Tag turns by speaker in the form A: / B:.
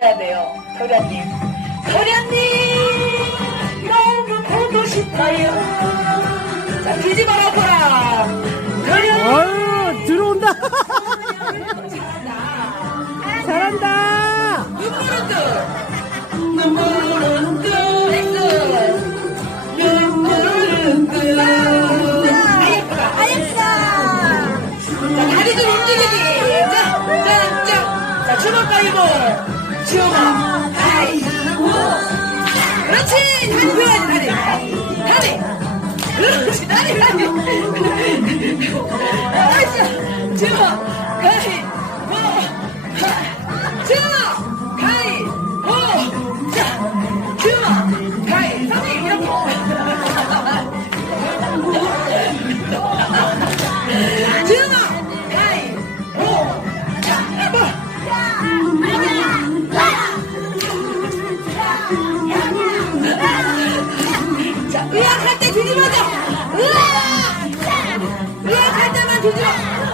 A: 해야 돼요. 도련님. 도련님! 너무 보고 싶어요. 자, 뒤집어라, 보라. 도련님! 들어온다! 잘한다!
B: 잘한다.
A: 눈물은 끝! 눈물은 끝! 눈물은 끝! 아예쁘다! 아예쁘다! 자, 다리 좀 움직이지! 짠! 짠! 짠! 자, 주먹 가위보! 가위바위보 그렇지 다리 펴야지 다리 다리 그렇지 다리 다리 아이씨 지금 가위 때 뒤집어져. 으아! 으아! 갈 때만 뒤집어.